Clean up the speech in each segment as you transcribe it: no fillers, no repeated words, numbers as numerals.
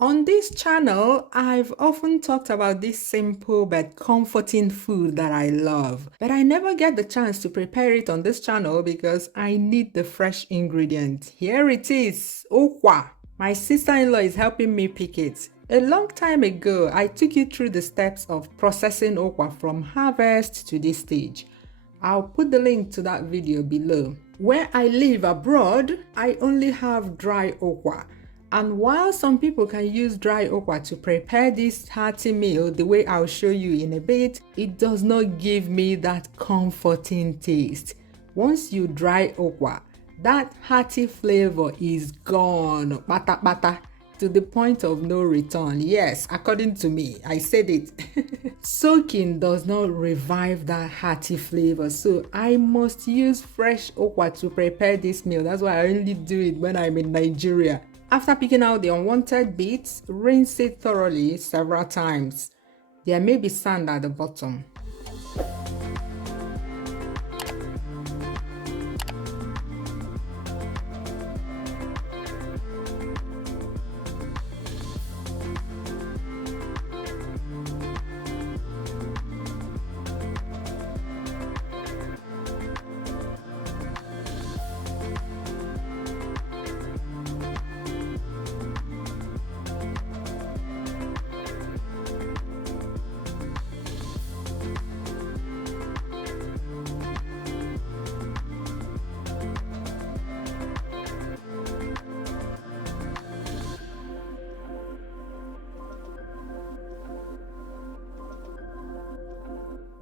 On this channel, I've often talked about this simple but comforting food that I love, but I never get the chance to prepare it on this channel because I need the fresh ingredient. Here it is, Ukwa. My sister-in-law is helping me pick it. A long time ago, I took you through the steps of processing okra from harvest to this stage. I'll put the link to that video below. Where I live abroad, I only have dry okra. And while some people can use dry okra to prepare this hearty meal the way I'll show you in a bit, it does not give me that comforting taste. Once you dry okra, that hearty flavor is gone, bata bata, to the point of no return. Yes, according to me, I said it. Soaking does not revive that hearty flavor, so I must use fresh okra to prepare this meal. That's why I only do it when I'm in Nigeria. After picking out the unwanted bits, rinse it thoroughly several times. There may be sand at the bottom.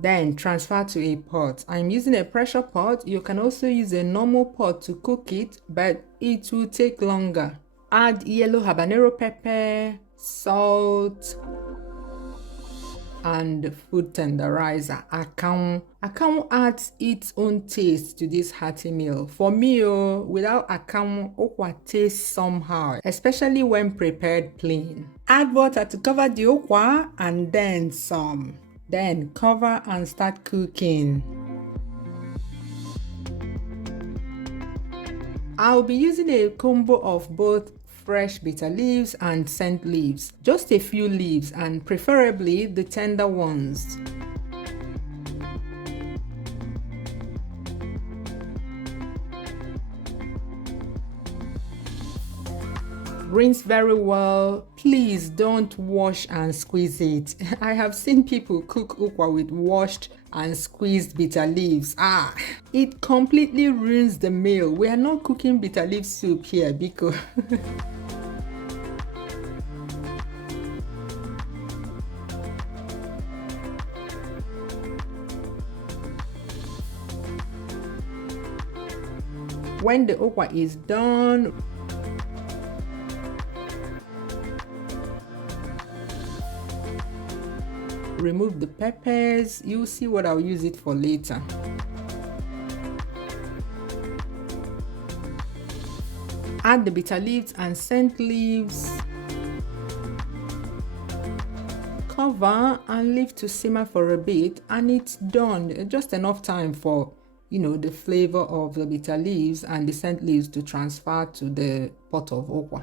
Then transfer to a pot. I'm using a pressure pot. You can also use a normal pot to cook it, but it will take longer. Add yellow habanero pepper, salt, and food tenderiser, akanwu. Akanwu adds its own taste to this hearty meal. For me, without akanwu, okra tastes somehow, especially when prepared plain. Add water to cover the okra and then some. Then cover and start cooking. I'll be using a combo of both fresh bitter leaves and scent leaves. Just a few leaves and preferably the tender ones. Rinse very well. Please don't wash and squeeze it. I have seen people cook ukwa with washed and squeezed bitter leaves. It completely ruins the meal. We are not cooking bitter leaf soup here because when the okra is done, remove the peppers. You'll see what I'll use it for later. Add the bitter leaves and scent leaves. Cover and leave to simmer for a bit, and it's done. Just enough time for, the flavor of the bitter leaves and the scent leaves to transfer to the pot of okra.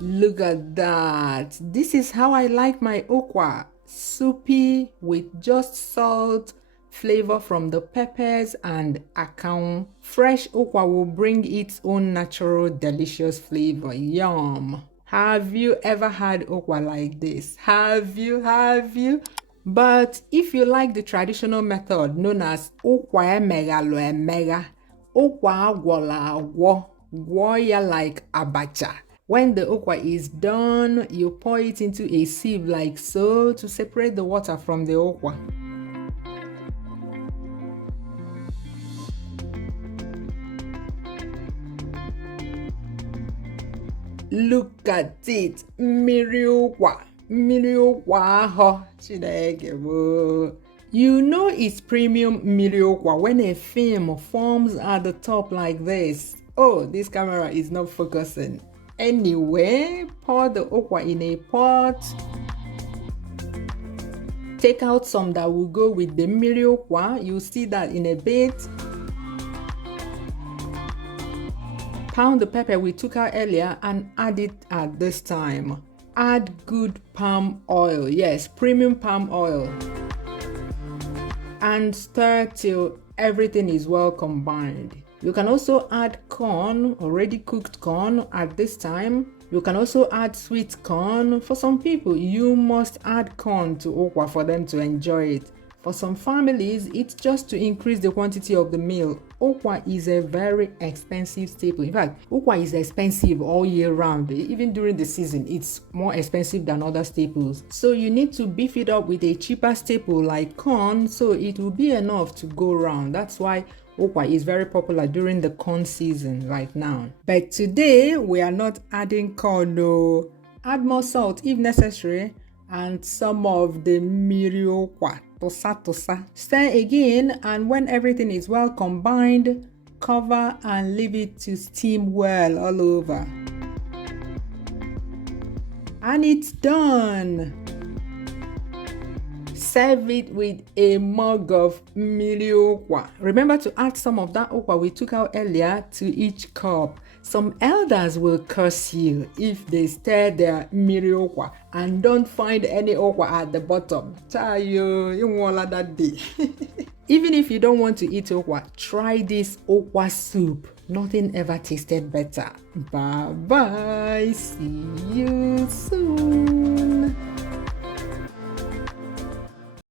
Look at that. This is how I like my okra. Soupy with just salt, flavor from the peppers and akanwu. Fresh okra will bring its own natural delicious flavor. Yum. Have you ever had okra like this? Have you? But if you like the traditional method known as okwa emega, okwa agwola ya like abacha. When the okra is done, you pour it into a sieve like so to separate the water from the okra. Look at it, mmiri okra ahụ, Chineke bụ. You know it's premium mmiri okra when a film forms at the top like this. Oh, this camera is not focusing. Anyway, pour the okra in a pot. Take out some that will go with the mmiri okra. You'll see that in a bit. Pound the pepper we took out earlier and add it at this time. Add good palm oil, yes, premium palm oil. And stir till everything is well combined. You can also add corn, already cooked corn at this time. You can also add sweet corn. For some people, you must add corn to okwa for them to enjoy it. For some families, it's just to increase the quantity of the meal. Okwa is a very expensive staple. In fact, okwa is expensive all year round. Even during the season, it's more expensive than other staples. So you need to beef it up with a cheaper staple like corn, so it will be enough to go round. That's why okwa is very popular during the corn season right now. But today, we are not adding corn, no. Add more salt if necessary and some of the miri okwa. Tosa. Stir again, and when everything is well combined, cover and leave it to steam well all over. And it's done. Serve it with a mug of miri okwa. Remember to add some of that okwa we took out earlier to each cup. Some elders will curse you if they stir their miri okwa and don't find any okwa at the bottom. Chayo, you won't that day. Even if you don't want to eat okwa, try this okwa soup. Nothing ever tasted better. Bye bye. See you soon.